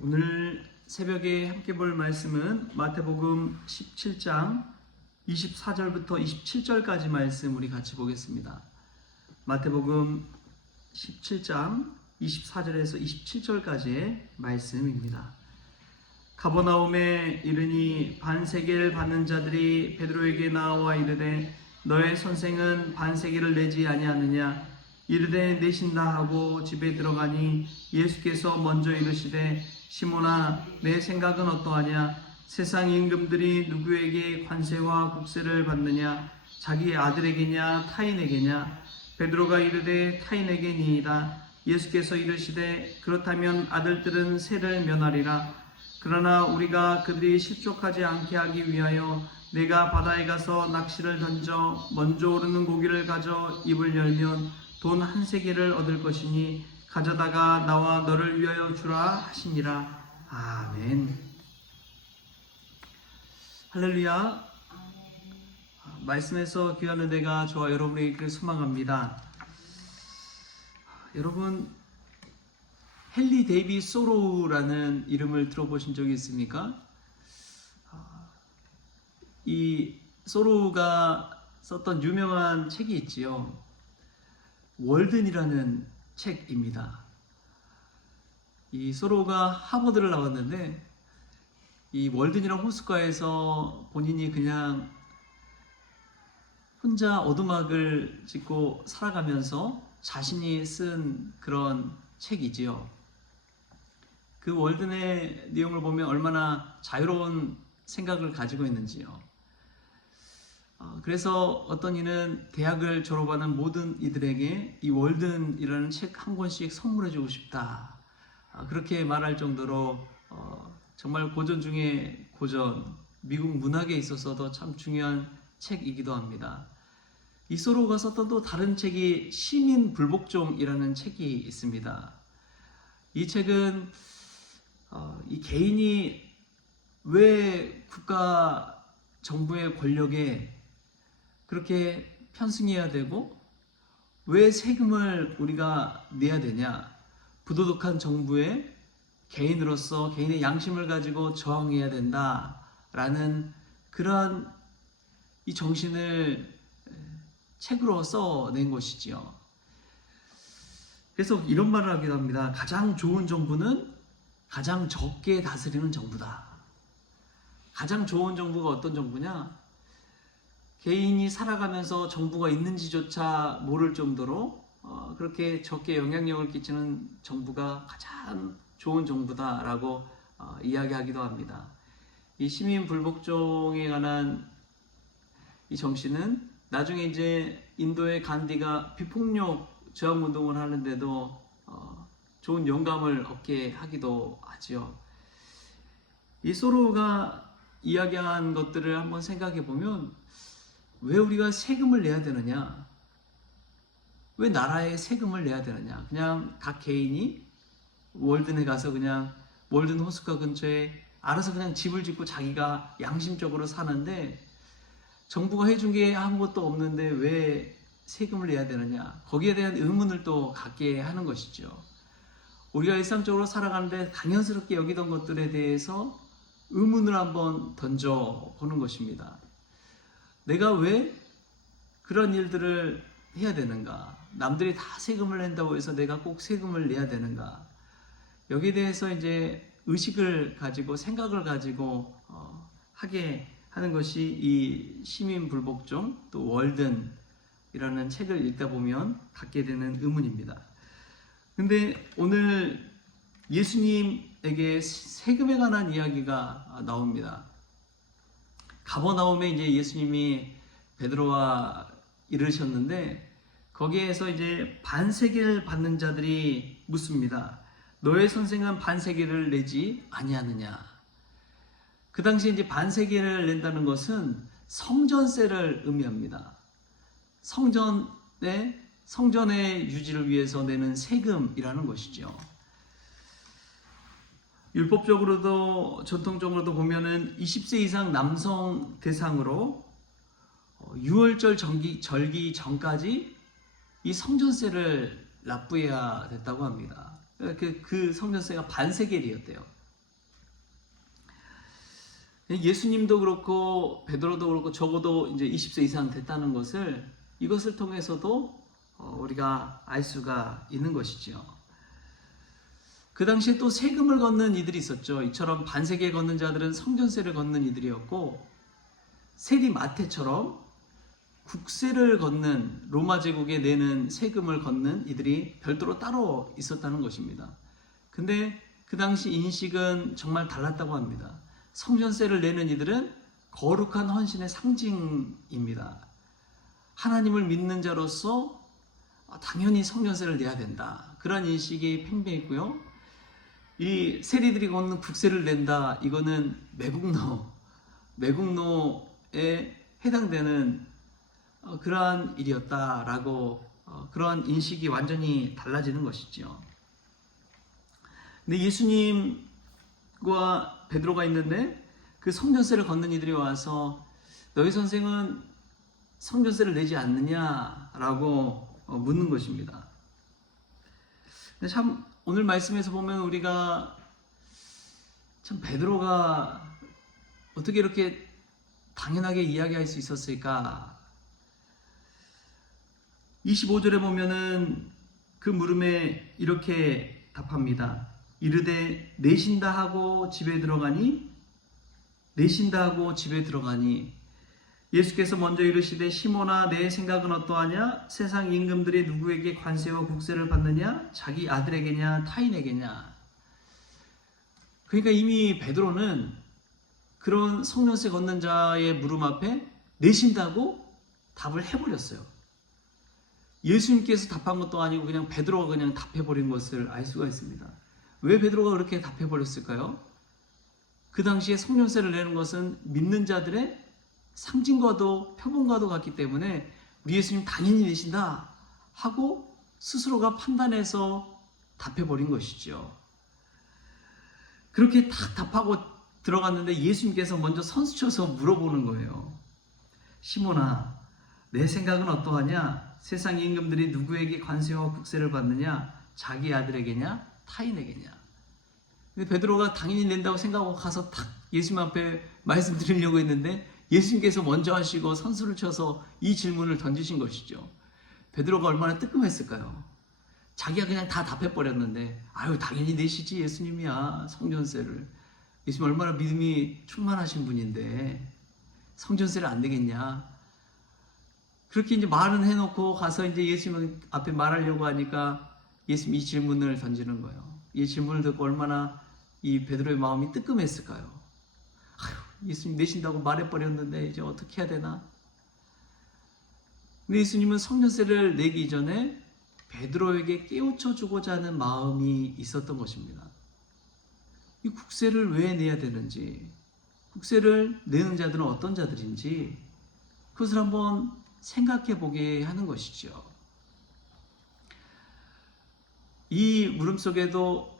오늘 새벽에 함께 볼 말씀은 마태복음 17장 24절부터 27절까지 말씀 우리 같이 보겠습니다. 마태복음 17장 24절에서 27절까지의 말씀입니다. 가버나움에 이르니 반세계를 받는 자들이 베드로에게 나와 이르되 너의 선생은 반세계를 내지 아니하느냐? 이르되 내신다 하고 집에 들어가니 예수께서 먼저 이르시되 시몬아 내 생각은 어떠하냐? 세상 임금들이 누구에게 관세와 국세를 받느냐? 자기 아들에게냐 타인에게냐? 베드로가 이르되 타인에게니이다. 예수께서 이르시되 그렇다면 아들들은 세를 면하리라. 그러나 우리가 그들이 실족하지 않게 하기 위하여 내가 바다에 가서 낚시를 던져 먼저 오르는 고기를 가져 입을 열면 돈 한 세겔을 얻을 것이니 가져다가 나와 너를 위하여 주라 하시니라. 아멘. 할렐루야. 말씀에서 귀한 은혜가 저와 여러분에게 있기를 소망합니다. 여러분, 헨리 데이비 소로우라는 이름을 들어보신 적이 있습니까? 이 소로우가 썼던 유명한 책이 있지요. 월든이라는 책입니다. 이 소로우가 하버드를 나왔는데 이 월든이라는 호숫가에서 본인이 그냥 혼자 오두막을 짓고 살아가면서 자신이 쓴 그런 책이지요. 그 월든의 내용을 보면 얼마나 자유로운 생각을 가지고 있는지요. 그래서 어떤 이는 대학을 졸업하는 모든 이들에게 이 월든이라는 책 한 권씩 선물해주고 싶다. 그렇게 말할 정도로 정말 고전 중에 고전, 미국 문학에 있어서도 참 중요한 책이기도 합니다. 이 소로가 썼던 또 다른 책이 시민불복종이라는 책이 있습니다. 이 책은 이 개인이 왜 국가 정부의 권력에 그렇게 편승해야 되고 왜 세금을 우리가 내야 되냐? 부도덕한 정부에 개인으로서 개인의 양심을 가지고 저항해야 된다라는 그런 이 정신을 책으로 써낸 것이지요. 그래서 이런 말을 하기도 합니다. 가장 좋은 정부는 가장 적게 다스리는 정부다. 가장 좋은 정부가 어떤 정부냐? 개인이 살아가면서 정부가 있는지조차 모를 정도로 그렇게 적게 영향력을 끼치는 정부가 가장 좋은 정부다라고 이야기하기도 합니다. 이 시민 불복종에 관한 이 정신은 나중에 이제 인도의 간디가 비폭력 저항 운동을 하는데도 좋은 영감을 얻게 하기도 하지요. 이 소로가 이야기한 것들을 한번 생각해 보면 왜 우리가 세금을 내야 되느냐? 왜 나라에 세금을 내야 되느냐? 그냥 각 개인이 월든에 가서 그냥 월든 호숫가 근처에 알아서 그냥 집을 짓고 자기가 양심적으로 사는데 정부가 해준 게 아무것도 없는데 왜 세금을 내야 되느냐? 거기에 대한 의문을 또 갖게 하는 것이죠. 우리가 일상적으로 살아가는데 당연스럽게 여기던 것들에 대해서 의문을 한번 던져보는 것입니다. 내가 왜 그런 일들을 해야 되는가? 남들이 다 세금을 낸다고 해서 내가 꼭 세금을 내야 되는가? 여기에 대해서 이제 의식을 가지고 생각을 가지고 하게 하는 것이 이 시민불복종 또 월든이라는 책을 읽다 보면 갖게 되는 의문입니다. 근데 오늘 예수님에게 세금에 관한 이야기가 나옵니다. 가버나움에 이제 예수님이 베드로와 이르셨는데 거기에서 이제 반세계를 받는 자들이 묻습니다. 너의 선생은 반세계를 내지 아니하느냐? 그 당시에 이제 반세계를 낸다는 것은 성전세를 의미합니다. 성전의 유지를 위해서 내는 세금이라는 것이죠. 율법적으로도 전통적으로도 보면은 20세 이상 남성 대상으로 6월절 절기 전까지 이 성전세를 납부해야 됐다고 합니다. 그 성전세가 반세겔이었대요. 예수님도 그렇고 베드로도 그렇고 적어도 이제 20세 이상 됐다는 것을 이것을 통해서도 우리가 알 수가 있는 것이죠. 그 당시에 또 세금을 걷는 이들이 있었죠. 이처럼 반세계 걷는 자들은 성전세를 걷는 이들이었고, 세리 마태처럼 국세를 걷는, 로마 제국에 내는 세금을 걷는 이들이 별도로 따로 있었다는 것입니다. 근데 그 당시 인식은 정말 달랐다고 합니다. 성전세를 내는 이들은 거룩한 헌신의 상징입니다. 하나님을 믿는 자로서 당연히 성전세를 내야 된다, 그런 인식이 팽배했고요. 이 세리들이 걷는 국세를 낸다, 이거는 매국노에 해당되는 그러한 일이었다라고, 그러한 인식이 완전히 달라지는 것이죠. 근데 예수님과 베드로가 있는데 그 성전세를 걷는 이들이 와서 너희 선생은 성전세를 내지 않느냐라고 묻는 것입니다. 근데 참 오늘 말씀에서 보면 우리가 참 베드로가 어떻게 이렇게 당연하게 이야기할 수 있었을까? 25절에 보면은 그 물음에 이렇게 답합니다. 이르되 내신다 하고 집에 들어가니, 내신다 하고 집에 들어가니, 예수께서 먼저 이르시되 시몬아 내 생각은 어떠하냐? 세상 임금들이 누구에게 관세와 국세를 받느냐? 자기 아들에게냐 타인에게냐? 그러니까 이미 베드로는 그런 성전세 걷는 자의 물음 앞에 내신다고 답을 해버렸어요. 예수님께서 답한 것도 아니고 그냥 베드로가 그냥 답해버린 것을 알 수가 있습니다. 왜 베드로가 그렇게 답해버렸을까요? 그 당시에 성전세를 내는 것은 믿는 자들의 상징과도 표본과도 같기 때문에 우리 예수님 당연히 내신다 하고 스스로가 판단해서 답해버린 것이죠. 그렇게 딱 답하고 들어갔는데 예수님께서 먼저 선수쳐서 물어보는 거예요. 시몬아, 내 생각은 어떠하냐? 세상 임금들이 누구에게 관세와 국세를 받느냐? 자기 아들에게냐? 타인에게냐? 근데 베드로가 당연히 낸다고 생각하고 가서 탁 예수님 앞에 말씀드리려고 했는데 예수님께서 먼저 하시고 선수를 쳐서 이 질문을 던지신 것이죠. 베드로가 얼마나 뜨끔했을까요? 자기가 그냥 다 답해버렸는데 아유 당연히 내시지 예수님이야 성전세를. 예수님 얼마나 믿음이 충만하신 분인데 성전세를 안 내겠냐. 그렇게 이제 말은 해놓고 가서 이제 예수님 앞에 말하려고 하니까 예수님 이 질문을 던지는 거예요. 이 질문을 듣고 얼마나 이 베드로의 마음이 뜨끔했을까요? 아유, 예수님 내신다고 말해버렸는데 이제 어떻게 해야 되나? 근데 예수님은 성전세를 내기 전에 베드로에게 깨우쳐 주고자 하는 마음이 있었던 것입니다. 이 국세를 왜 내야 되는지, 국세를 내는 자들은 어떤 자들인지 그것을 한번 생각해 보게 하는 것이죠. 이 물음 속에도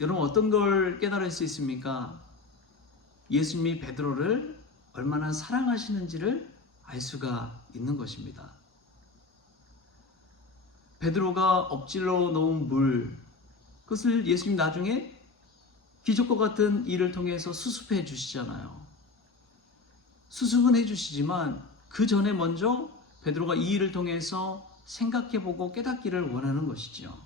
여러분 어떤 걸 깨달을 수 있습니까? 예수님이 베드로를 얼마나 사랑하시는지를 알 수가 있는 것입니다. 베드로가 엎질러 놓은 물, 그것을 예수님 나중에 기적과 같은 일을 통해서 수습해 주시잖아요. 수습은 해 주시지만 그 전에 먼저 베드로가 이 일을 통해서 생각해보고 깨닫기를 원하는 것이죠.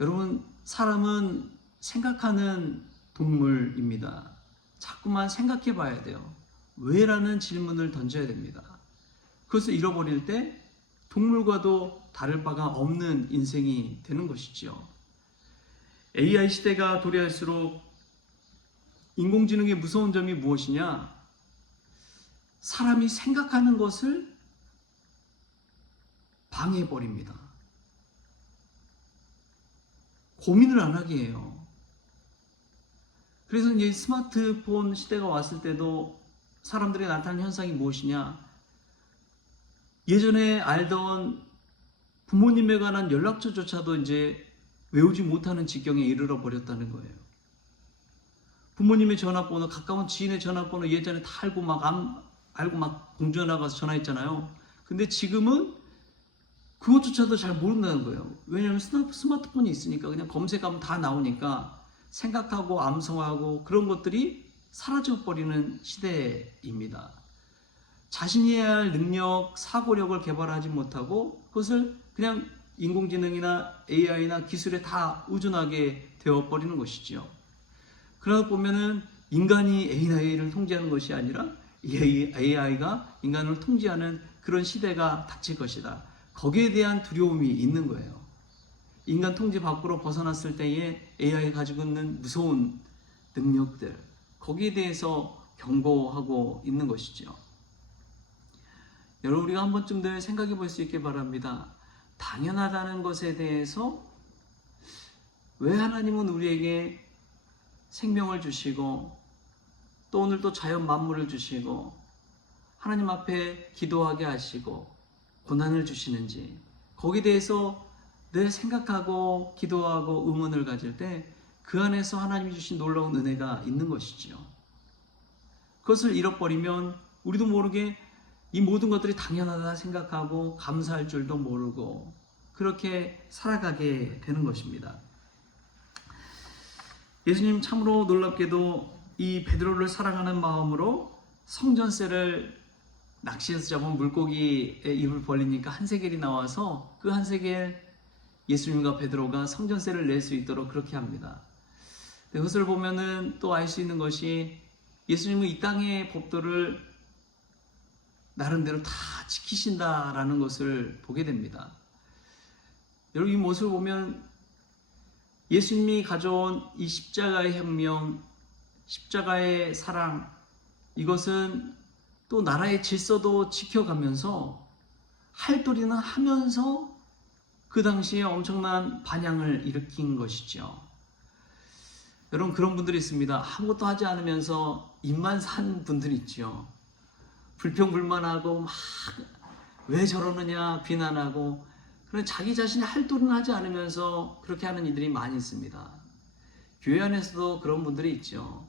여러분, 사람은 생각하는 동물입니다. 자꾸만 생각해 봐야 돼요. 왜? 라는 질문을 던져야 됩니다. 그것을 잃어버릴 때 동물과도 다를 바가 없는 인생이 되는 것이죠. AI 시대가 도래할수록 인공지능의 무서운 점이 무엇이냐? 사람이 생각하는 것을 방해해버립니다. 고민을 안 하게 해요. 그래서 이제 스마트폰 시대가 왔을 때도 사람들이 나타나는 현상이 무엇이냐? 예전에 알던 부모님에 관한 연락처조차도 이제 외우지 못하는 지경에 이르러 버렸다는 거예요. 부모님의 전화번호, 가까운 지인의 전화번호 예전에 다 알고 막 공중전화 가서 전화했잖아요. 근데 지금은 그것조차도 잘 모른다는 거예요. 왜냐하면 스마트폰이 있으니까 그냥 검색하면 다 나오니까 생각하고 암송하고 그런 것들이 사라져버리는 시대입니다. 자신이 해야 할 능력, 사고력을 개발하지 못하고 그것을 그냥 인공지능이나 AI나 기술에 다 의존하게 되어버리는 것이죠. 그러다 보면은 인간이 AI를 통제하는 것이 아니라 AI가 인간을 통제하는 그런 시대가 닥칠 것이다. 거기에 대한 두려움이 있는 거예요. 인간 통제 밖으로 벗어났을 때에 AI가 가지고 있는 무서운 능력들, 거기에 대해서 경고하고 있는 것이죠. 여러분, 우리가 한 번쯤 더 생각해 볼 수 있게 바랍니다. 당연하다는 것에 대해서 왜 하나님은 우리에게 생명을 주시고 또 오늘 또 자연 만물을 주시고 하나님 앞에 기도하게 하시고 고난을 주시는지, 거기에 대해서 늘 생각하고 기도하고 의문을 가질 때 그 안에서 하나님이 주신 놀라운 은혜가 있는 것이죠. 그것을 잃어버리면 우리도 모르게 이 모든 것들이 당연하다 생각하고 감사할 줄도 모르고 그렇게 살아가게 되는 것입니다. 예수님 참으로 놀랍게도 이 베드로를 사랑하는 마음으로 성전세를 낚시해서 잡은 물고기의 입을 벌리니까 한세겔이 나와서 그 한세겔 예수님과 베드로가 성전세를 낼 수 있도록 그렇게 합니다. 그것을 보면은 또 알 수 있는 것이 예수님은 이 땅의 법도를 나름대로 다 지키신다라는 것을 보게 됩니다. 여러분, 이 모습을 보면 예수님이 가져온 이 십자가의 혁명, 십자가의 사랑, 이것은 또 나라의 질서도 지켜가면서 할도리는 하면서 그 당시에 엄청난 반향을 일으킨 것이죠. 여러분, 그런 분들이 있습니다. 아무것도 하지 않으면서 입만 산 분들이 있죠. 불평불만하고 막 왜 저러느냐 비난하고, 그런 자기 자신이 할도리는 하지 않으면서 그렇게 하는 이들이 많이 있습니다. 교회 안에서도 그런 분들이 있죠.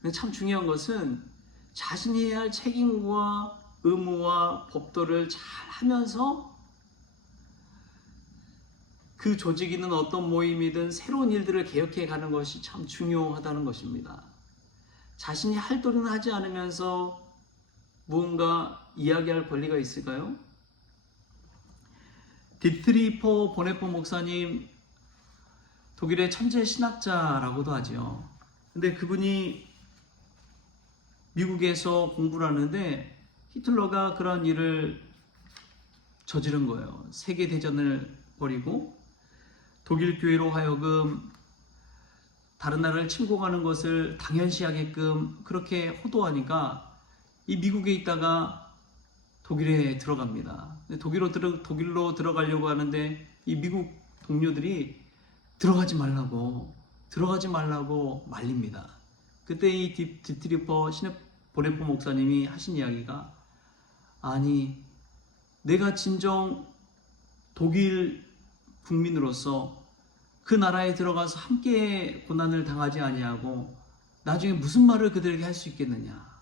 근데 참 중요한 것은 자신이 해야 할 책임과 의무와 법도를 잘 하면서 그 조직이든 어떤 모임이든 새로운 일들을 개혁해 가는 것이 참 중요하다는 것입니다. 자신이 할도리는 하지 않으면서 무언가 이야기할 권리가 있을까요? 디트리포 보네포 목사님, 독일의 천재 신학자라고도 하죠. 근데 그분이 미국에서 공부를 하는데 히틀러가 그런 일을 저지른 거예요. 세계대전을 벌이고 독일 교회로 하여금 다른 나라를 침공하는 것을 당연시하게끔 그렇게 호도하니까 이 미국에 있다가 독일에 들어갑니다. 독일로 들어가려고 하는데 이 미국 동료들이 들어가지 말라고 말립니다. 그때 이 디트리퍼 보네포 목사님이 하신 이야기가, 아니, 내가 진정 독일 국민으로서 그 나라에 들어가서 함께 고난을 당하지 아니하고 나중에 무슨 말을 그들에게 할 수 있겠느냐.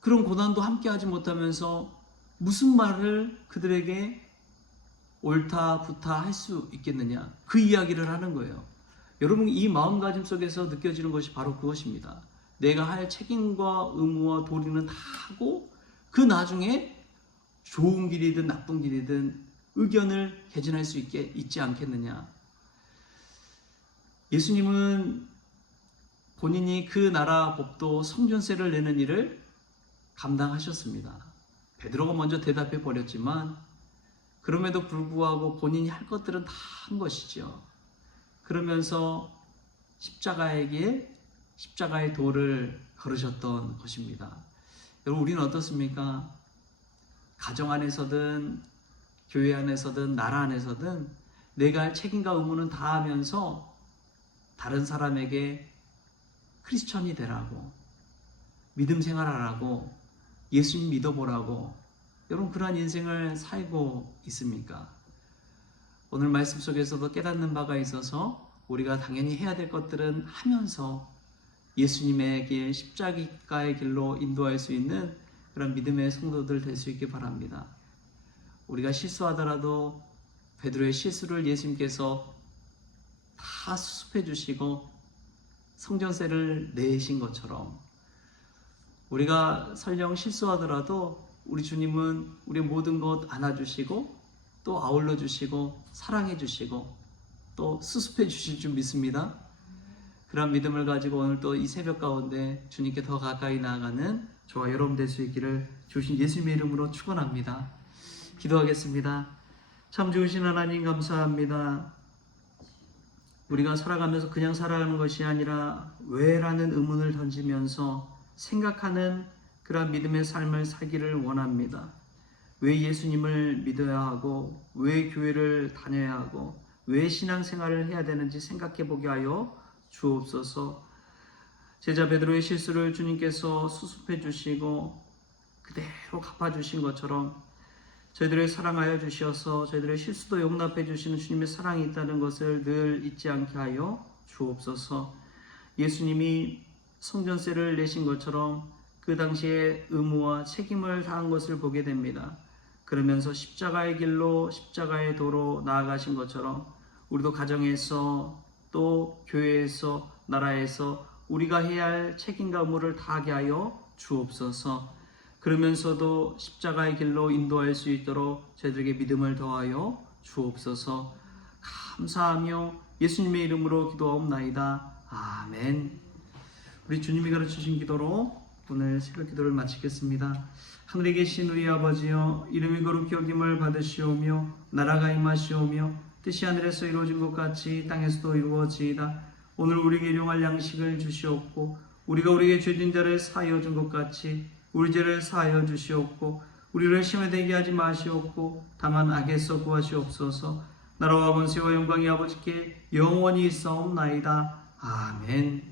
그런 고난도 함께 하지 못하면서 무슨 말을 그들에게 옳다 부타 할 수 있겠느냐. 그 이야기를 하는 거예요. 여러분, 이 마음가짐 속에서 느껴지는 것이 바로 그것입니다. 내가 할 책임과 의무와 도리는 다 하고 그 나중에 좋은 길이든 나쁜 길이든 의견을 개진할 수 있지 않겠느냐. 예수님은 본인이 그 나라 법도 성전세를 내는 일을 감당하셨습니다. 베드로가 먼저 대답해 버렸지만 그럼에도 불구하고 본인이 할 것들은 다 한 것이죠. 그러면서 십자가의 도를 걸으셨던 것입니다. 여러분, 우리는 어떻습니까? 가정 안에서든 교회 안에서든 나라 안에서든 내가 할 책임과 의무는 다 하면서 다른 사람에게 크리스천이 되라고, 믿음 생활하라고, 예수님 믿어보라고, 여러분, 그러한 인생을 살고 있습니까? 오늘 말씀 속에서도 깨닫는 바가 있어서 우리가 당연히 해야 될 것들은 하면서 예수님에게 십자가의 길로 인도할 수 있는 그런 믿음의 성도들 될 수 있길 바랍니다. 우리가 실수하더라도 베드로의 실수를 예수님께서 다 다 수습해 주시고 성전세를 내신 것처럼 우리가 설령 실수하더라도 우리 주님은 우리의 모든 것 안아주시고 또 아울러 주시고 사랑해 주시고 또 수습해 주실 줄 믿습니다. 그런 믿음을 가지고 오늘 또 이 새벽 가운데 주님께 더 가까이 나아가는 저와 여러분 될 수 있기를 주신 예수님의 이름으로 축원합니다. 기도하겠습니다. 참 좋으신 하나님 감사합니다. 우리가 살아가면서 그냥 살아가는 것이 아니라 왜라는 의문을 던지면서 생각하는 그런 믿음의 삶을 살기를 원합니다. 왜 예수님을 믿어야 하고 왜 교회를 다녀야 하고 왜 신앙생활을 해야 되는지 생각해 보게 하여 주옵소서. 제자 베드로의 실수를 주님께서 수습해 주시고 그대로 갚아주신 것처럼 저희들을 사랑하여 주셔서 저희들의 실수도 용납해 주시는 주님의 사랑이 있다는 것을 늘 잊지 않게 하여 주옵소서. 예수님이 성전세를 내신 것처럼 그 당시에 의무와 책임을 다한 것을 보게 됩니다. 그러면서 십자가의 길로 십자가의 도로 나아가신 것처럼 우리도 가정에서 또 교회에서 나라에서 우리가 해야 할 책임과 의무를 다하게 하여 주옵소서. 그러면서도 십자가의 길로 인도할 수 있도록 저희들에게 믿음을 더하여 주옵소서. 감사하며 예수님의 이름으로 기도하옵나이다. 아멘. 우리 주님이 가르치신 기도로 오늘 새벽 기도를 마치겠습니다. 하늘에 계신 우리 아버지여, 이름이 거룩히 여김을 받으시오며 나라가 임하시오며 뜻이 하늘에서 이루어진 것 같이 땅에서도 이루어지이다. 오늘 우리에게 일용할 양식을 주시옵고 우리가 우리에게 죄진 자를 사하여 준 것 같이 우리 죄를 사하여 주시옵고 우리를 시험에 들게 하지 마시옵고 다만 악에서 구하시옵소서. 나라와 권세와 영광이 아버지께 영원히 있사옵나이다. 아멘.